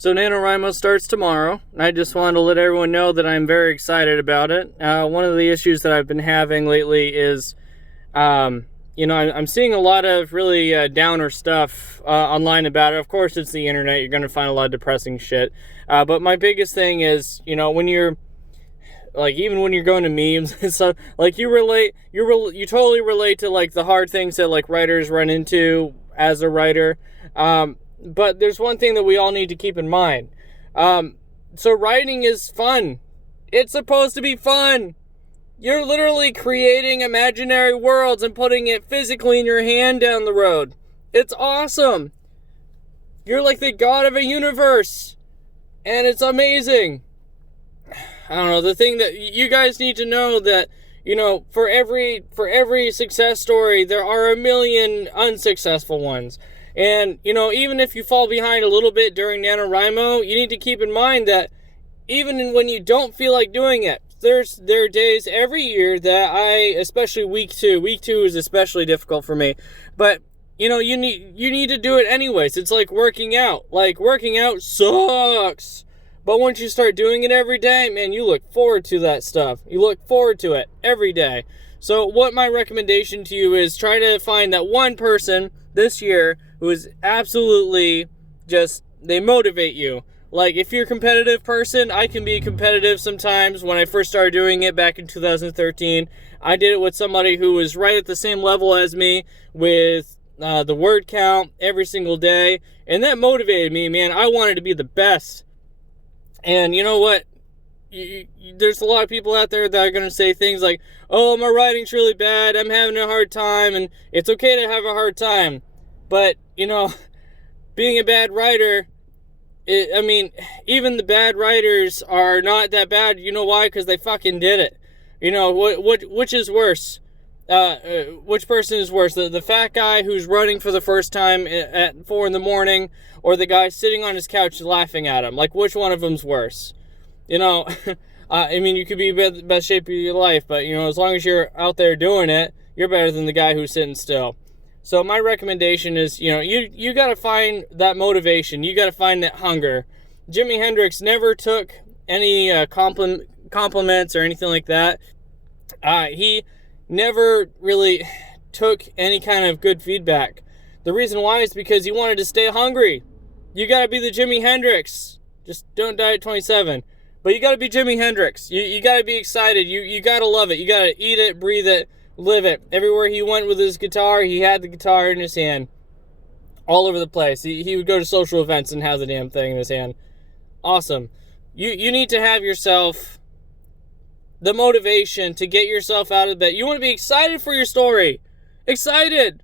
So NaNoWriMo starts tomorrow, and I just wanted to let everyone know that I'm very excited about it. One of the issues that I've been having lately is, I'm seeing a lot of really downer stuff online about it. Of course, it's the internet. You're going to find a lot of depressing shit. But my biggest thing is, when you're, even when you're going to memes and stuff, you totally relate to, the hard things that, writers run into as a writer. But there's one thing that we all need to keep in mind. So writing is fun. It's supposed to be fun. You're literally creating imaginary worlds and putting it physically in your hand down the road. It's awesome. You're like the god of a universe. And it's amazing. I don't know, the thing that you guys need to know that, for every success story, there are a million unsuccessful ones. And, even if you fall behind a little bit during NaNoWriMo, you need to keep in mind that even when you don't feel like doing it, there are days every year that especially week two is especially difficult for me. But, you need to do it anyways. It's like working out. Working out sucks. But once you start doing it every day, man, you look forward to that stuff. You look forward to it every day. So what my recommendation to you is try to find that one person this year who is absolutely they motivate you. If you're a competitive person, I can be competitive sometimes. When I first started doing it back in 2013, I did it with somebody who was right at the same level as me with the word count every single day. And that motivated me, man. I wanted to be the best. And you know what? There's a lot of people out there that are going to say things like, oh, my writing's really bad, I'm having a hard time, and it's okay to have a hard time. But, being a bad writer, even the bad writers are not that bad. You know why? Because they fucking did it. Which is worse? Which person is worse? The fat guy who's running for the first time at 4 a.m, or the guy sitting on his couch laughing at him? Which one of them's worse? You could be in the best shape of your life, but, as long as you're out there doing it, you're better than the guy who's sitting still. So my recommendation is, you got to find that motivation. You got to find that hunger. Jimi Hendrix never took any compliments or anything like that. He never really took any kind of good feedback. The reason why is because he wanted to stay hungry. You got to be the Jimi Hendrix. Just don't die at 27. But you got to be Jimi Hendrix. You got to be excited. You got to love it. You got to eat it, breathe it, live it. Everywhere he went with his guitar, he had the guitar in his hand. All over the place. He would go to social events and have the damn thing in his hand. Awesome. You need to have yourself the motivation to get yourself out of bed. You want to be excited for your story. Excited.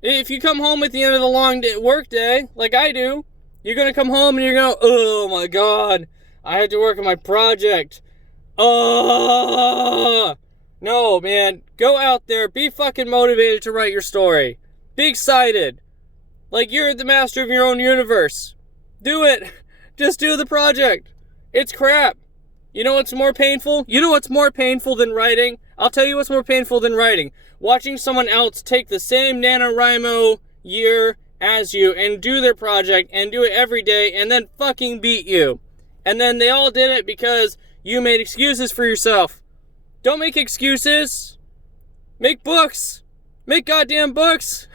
If you come home at the end of the long work day, like I do, you're going to come home and you're going to, oh my God, I had to work on my project. Oh, no, man. Go out there. Be fucking motivated to write your story. Be excited. Like you're the master of your own universe. Do it. Just do the project. It's crap. You know what's more painful? You know what's more painful than writing? I'll tell you what's more painful than writing. Watching someone else take the same NaNoWriMo year as you and do their project and do it every day and then fucking beat you. And then they all did it because you made excuses for yourself. Don't make excuses. Make books. Make goddamn books.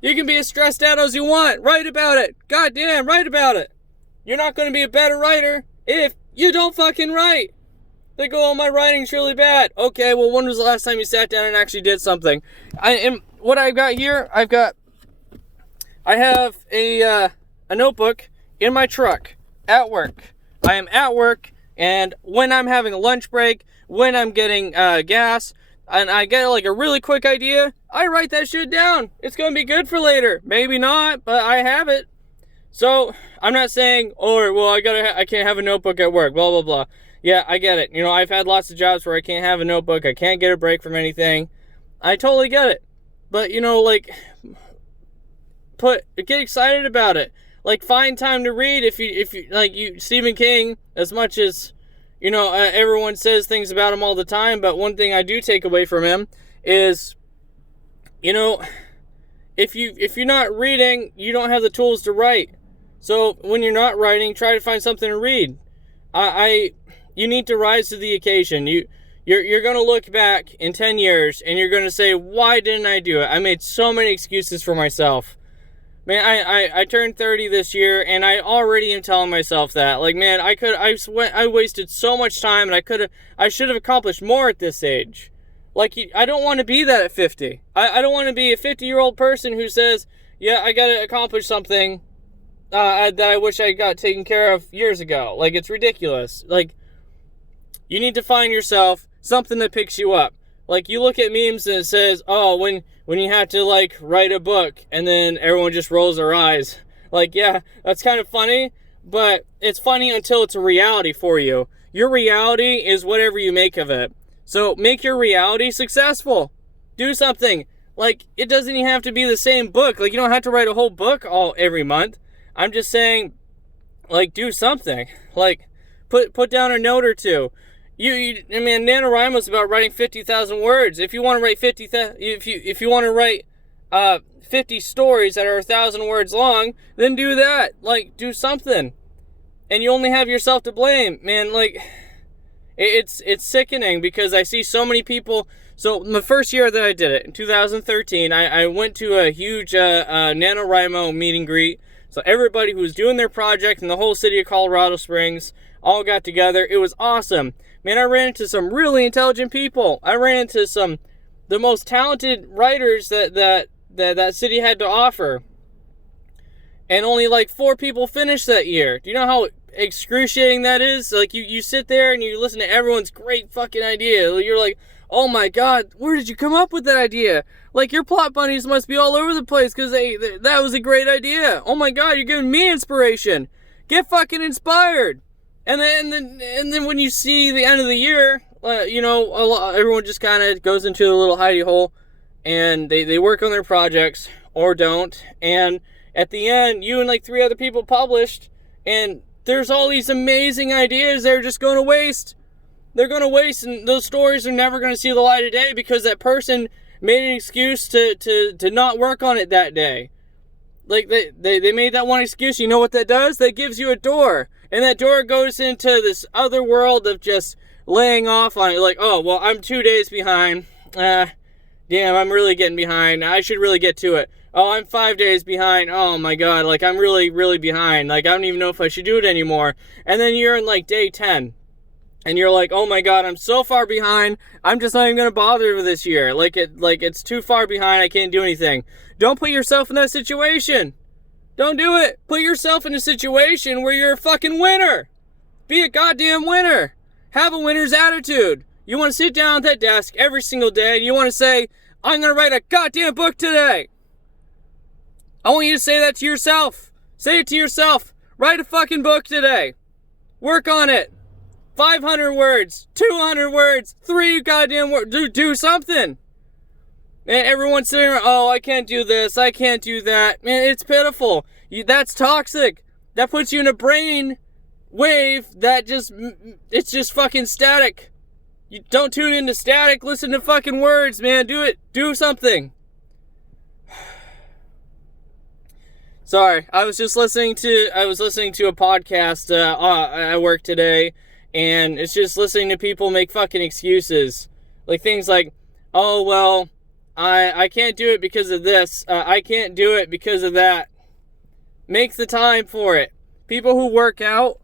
You can be as stressed out as you want. Write about it. Goddamn, write about it. You're not going to be a better writer if you don't fucking write. They go, oh, my writing's really bad. Okay, well, when was the last time you sat down and actually did something? What I've got here, I have a notebook in my truck at work. I am at work, and when I'm having a lunch break, when I'm getting gas, and I get a really quick idea, I write that shit down. It's going to be good for later. Maybe not, but I have it. So, I'm not saying, oh, well, I can't have a notebook at work, blah, blah, blah. Yeah, I get it. I've had lots of jobs where I can't have a notebook. I can't get a break from anything. I totally get it. But, get excited about it. Find time to read if you Stephen King, as much as, everyone says things about him all the time, but one thing I do take away from him is, if you're not reading, you don't have the tools to write. So when you're not writing, try to find something to read. You need to rise to the occasion. You're going to look back in 10 years and you're going to say, why didn't I do it? I made so many excuses for myself. Man, I turned 30 this year and I already am telling myself that. Like, man, I wasted so much time and I should have accomplished more at this age. Like, I don't want to be that at 50. I don't want to be a 50-year-old person who says, yeah, I got to accomplish something that I wish I got taken care of years ago. Like, it's ridiculous. Like, you need to find yourself something that picks you up. Like, you look at memes and it says, oh, when you have to, like, write a book, and then everyone just rolls their eyes. Like, yeah, that's kind of funny, but it's funny until it's a reality for you. Your reality is whatever you make of it. So make your reality successful. Do something. Like, it doesn't even have to be the same book. Like, you don't have to write a whole book every month. I'm just saying, like, do something. Like, put down a note or two. I mean, NaNoWriMo is about writing 50,000 words. If you want to write if you want to write 50 stories that are 1,000 words long, then do that. Like, do something. And you only have yourself to blame, man. Like, it's sickening because I see so many people. So the first year that I did it, in 2013, I went to a huge NaNoWriMo meet and greet. So everybody who was doing their project in the whole city of Colorado Springs all got together. It was awesome. Man, I ran into some really intelligent people. I ran into the most talented writers that city had to offer. And only like 4 people finished that year. Do you know how excruciating that is? Like, you sit there and you listen to everyone's great fucking idea. You're like, oh my God, where did you come up with that idea? Like, your plot bunnies must be all over the place because that was a great idea. Oh my God, you're giving me inspiration. Get fucking inspired. And then when you see the end of the year, everyone just kind of goes into a little hidey hole and they work on their projects or don't. And at the end, you and like 3 other people published, and there's all these amazing ideas that are just going to waste. They're going to waste, and those stories are never going to see the light of day because that person made an excuse to not work on it that day. Like, they made that one excuse. You know what that does? That gives you a door. And that door goes into this other world of just laying off on it. Like, oh, well, I'm 2 days behind. Damn, I'm really getting behind. I should really get to it. Oh, I'm 5 days behind. Oh my God, like, I'm really, really behind. Like, I don't even know if I should do it anymore. And then you're in like day 10. And you're like, oh my God, I'm so far behind. I'm just not even going to bother with this year. Like, it's too far behind. I can't do anything. Don't put yourself in that situation. Don't do it. Put yourself in a situation where you're a fucking winner. Be a goddamn winner. Have a winner's attitude. You want to sit down at that desk every single day and you want to say, I'm going to write a goddamn book today. I want you to say that to yourself. Say it to yourself. Write a fucking book today. Work on it. 500 words, 200 words, 3 goddamn words. Do something. And everyone's sitting around, oh, I can't do this, I can't do that. Man, it's pitiful. That's toxic. That puts you in a brain wave that it's just fucking static. You don't tune into static, listen to fucking words, man. Do it. Do something. Sorry, I was listening to a podcast at work today, and it's just listening to people make fucking excuses. Like things like, oh, well, I can't do it because of this. I can't do it because of that. Make the time for it. People who work out,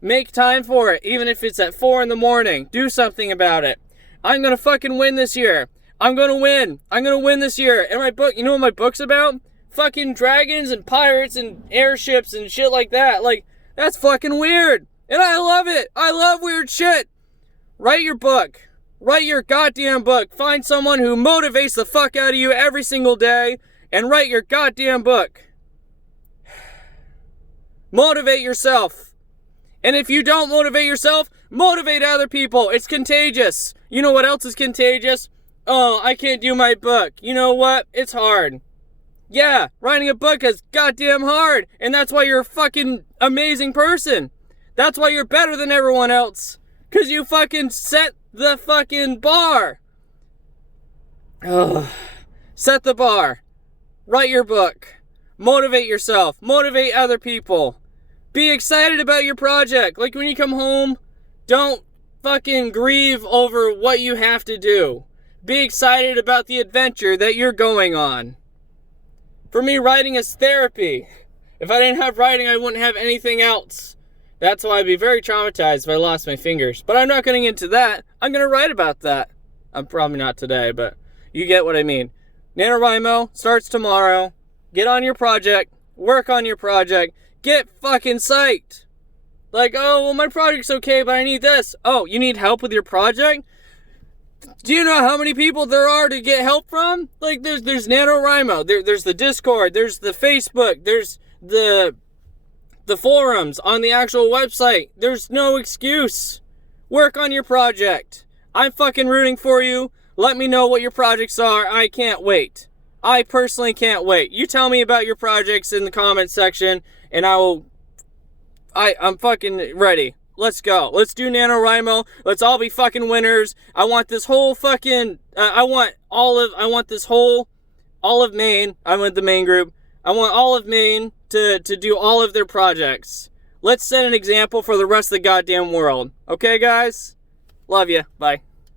make time for it. Even if it's at 4 a.m. Do something about it. I'm going to fucking win this year. I'm going to win. I'm going to win this year. And my book, you know what my book's about? Fucking dragons and pirates and airships and shit like that. Like, that's fucking weird. And I love it. I love weird shit. Write your book. Write your goddamn book. Find someone who motivates the fuck out of you every single day and write your goddamn book. Motivate yourself. And if you don't motivate yourself, motivate other people. It's contagious. You know what else is contagious? Oh, I can't do my book. You know what? It's hard. Yeah, writing a book is goddamn hard. And that's why you're a fucking amazing person. That's why you're better than everyone else. Because you fucking set the fucking bar. Ugh. Set the bar. Write your book. Motivate yourself. Motivate other people. Be excited about your project. Like when you come home, don't fucking grieve over what you have to do. Be excited about the adventure that you're going on. For me, writing is therapy. If I didn't have writing, I wouldn't have anything else. That's why I'd be very traumatized if I lost my fingers. But I'm not getting into that. I'm going to write about that. I'm probably not today, but you get what I mean. NaNoWriMo starts tomorrow. Get on your project. Work on your project. Get fucking psyched. Like, oh, well, my project's okay, but I need this. Oh, you need help with your project? Do you know how many people there are to get help from? Like, there's NaNoWriMo. There's the Discord. There's the Facebook. There's the forums on the actual website. There's no excuse. Work on your project. I'm fucking rooting for you. Let me know what your projects are. I can't wait. I personally can't wait. You tell me about your projects in the comment section, and I'm fucking ready. Let's go. Let's do NaNoWriMo. Let's all be fucking winners. I want this whole fucking, I want this whole, all of Maine. I'm with the Maine group. I want all of Maine to do all of their projects. Let's set an example for the rest of the goddamn world. Okay, guys? Love you. Bye.